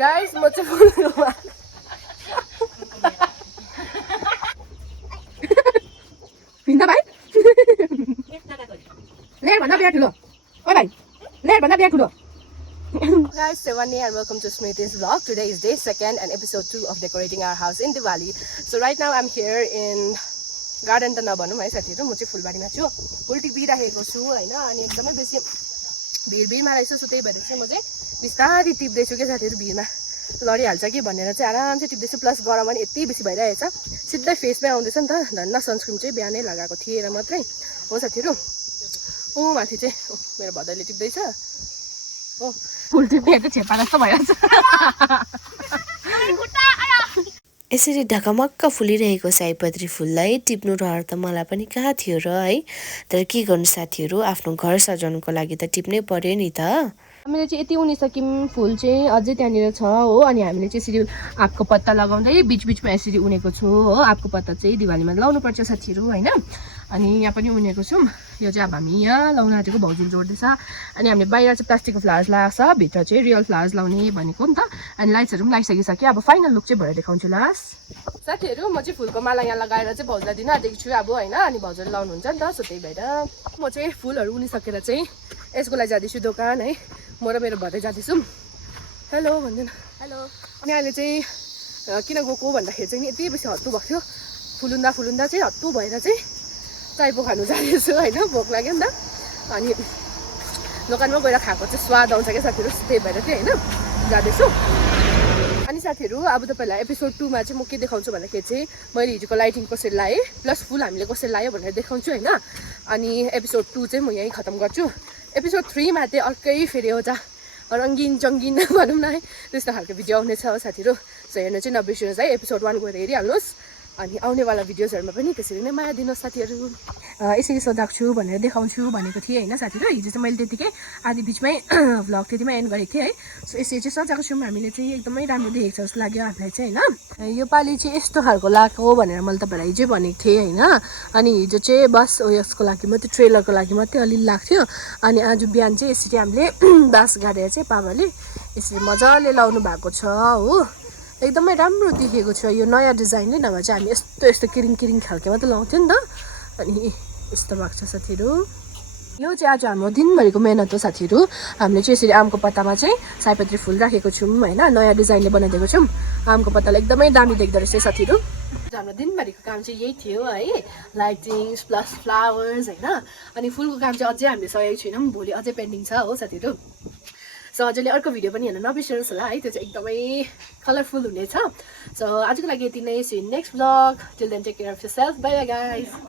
Guys म चाहिँ फुलमा पिन्दा भाइ लेयर भन्दा बिहा ठुलो ओ भाइ लेयर भन्दा बिहा ठुलो Guys, Sevani and welcome to Smriti's vlog. Today is day 2nd and episode 2 of decorating our house in Diwali. So right now I'm here in garden त नभनौँ है साथीहरु म चाहिँ फुलबारीमा छु फुल टिपिराखेको छु हैन अनि एकदमै बेसी भिडमा रहेछ सो त्यही भएर चाहिँ म चाहिँ बिस्तारै टिप्दै छु के साथीहरु भिडमा लडिहाल्छ कि भनेर चाहिँ आराम चाहिँ टिप्दै छु प्लस गरम पनि यति बेसी भइरहेछ सिधै फेसमै आउँदैछ नि त धन्न सनस्क्रिन चाहिँ बिहानै लगाएको थिएँ र मात्रै हो साथीहरु ओ माथि चाहिँ मेरो भदैले टिप्दै छ हो फुल टिप्ने त छेपा जस्तो भइरहेछ यसरी ढकमक्क फुलिरहेको सयपत्री फुललाई टिप्नु रहर त मलाई पनि कहाँ थियो र है तर के गर्नु साथीहरु आफ्नो घर सजाउनको लागि त टिप्नै पर्यो नि त हामीले चाहिँ यति उनिसक्यौँ फुल चाहिँ अझै त्यहाँनिर छ हो अनि हामीले चाहिँ यसरी आँपको पत्ता लगाउँदै बिचबिचमा यसरी उनेको छु हो आँपको पत्ता चाहिँ दिवालीमा लाउनुपर्छ साथीहरु हैन अनि यहाँ पनि उनेको छौँ यो चाहिँ अब हामी यहाँ लाउन आँटेको भाउजूले जोड्दैछ अनि हामीले बाहिर चाहिँ प्लास्टिकको फ्लावर्स लगाएको छ भित्र चाहिँ रियल फ्लावर्स लाउने भनेको नि त अनि लाइट्सहरू पनि लगाइसकिसक्यो अब फाइनल लुक चाहिँ भएर देखाउँछु लास्ट साथीहरु म चाहिँ फुलको माला यहाँ लगाएर चाहिँ भाउजूलाई दिन आँटेको छु अब हैन अनि भाउजूले लाउनुहुन्छ नि त सो त्यही भएर म चाहिँ फुलहरू उनिसकेर चाहिँ यसको लागि जाँदैछु दोकान है म र मेरो भदै जाँदैछु हेलो भन्दैन हेलो अनि अहिले चाहिँ किन गएको भन्दाखेरि चाहिँ यति बेसी हत्तु भएको थियो फुलुन्दा चाहिँ हत्तु भएर चाहिँ चायपो खानु जाँदैछु होइन भोक लाग्यो नि त अनि दोकानमा गएर खाएको चाहिँ स्वाद आउँछ क्या साथीहरू त्यही भएर चाहिँ होइन जाँदैछु अनि साथीहरू अब तपाईँलाई एपिसोड 2 मा चाहिँ म के देखाउँछु भन्दाखेरि चाहिँ मैले हिजोको लाइटिङ कसरी लाएँ प्लस फुल हामीले कसरी लायो भनेर देखाउँछु होइन अनि एपिसोड 2 चाहिँ म यहीँ खत्म गर्छु एपिसोड 3 मा चाहिँ अर्कै फेरि एउटा रङ्गिन चङ्गिन भनौँ न है त्यस्तो खालको भिडियो आउनेछ हो साथीहरू सो हेर्नु चाहिँ नबिर्सिनुहोस् है एपिसोड 1 गएर हेरिहाल्नुहोस् अनि आउनेवाला भिडियोजहरूमा पनि त्यसरी नै माया दिनुहोस् साथीहरू यसरी सजाएको छु भनेर देखाउँछु भनेको थिएँ होइन साथीहरू हिजो चाहिँ मैले त्यतिकै आधी बिचमै भ्लग त्यतिमै एन्ड गरेको थिएँ है सो यसरी चाहिँ सजाएको छौँ हामीले चाहिँ एकदमै राम्रो देखेको छ जस्तो लाग्यो हामीलाई चाहिँ होइन यो पालि चाहिँ यस्तो खालको लगाएको भनेर मैले तपाईँलाई हिजै भनेको थिएँ होइन अनि हिजो चाहिँ बस यसको लागि मात्रै ट्रेलरको लागि मात्रै अलिअलि लाग्थ्यो अनि आज बिहान चाहिँ यसरी हामीले बाँस गाडेर चाहिँ पापाले यसरी मजाले लाउनु भएको छ हो एकदमै राम्रो देखेको छ यो नयाँ डिजाइनले नभए चाहिँ हामी यस्तो यस्तो किरिङ किरिङ खालको मात्रै लाउँथ्यो नि त अनि यस्तो भएको छ साथीहरू यो चाहिँ आज हाम्रो दिनभरिको मेहनत हो साथीहरू हामीले चाहिँ यसरी आमको पत्तामा चाहिँ सयपत्री फुल राखेको छौँ होइन नयाँ डिजाइनले बनाइदिएको छौँ आमको पत्तालाई एकदमै दामी देख्दो रहेछ साथीहरू हाम्रो दिनभरिको काम चाहिँ यही थियो है लाइटिङ्स प्लस फ्लावर्स होइन अनि फुलको काम चाहिँ अझै हामीले सकेको छैनौँ भोलि अझै पेन्डिङ छ हो साथीहरू सो हजुरले अर्को भिडियो पनि हेर्न नबिर्सिनुहोस् होला है त्यो चाहिँ एकदमै कलरफुल हुनेछ सो आजको लागि यति नै see next vlog till then take care of yourself bye bye guys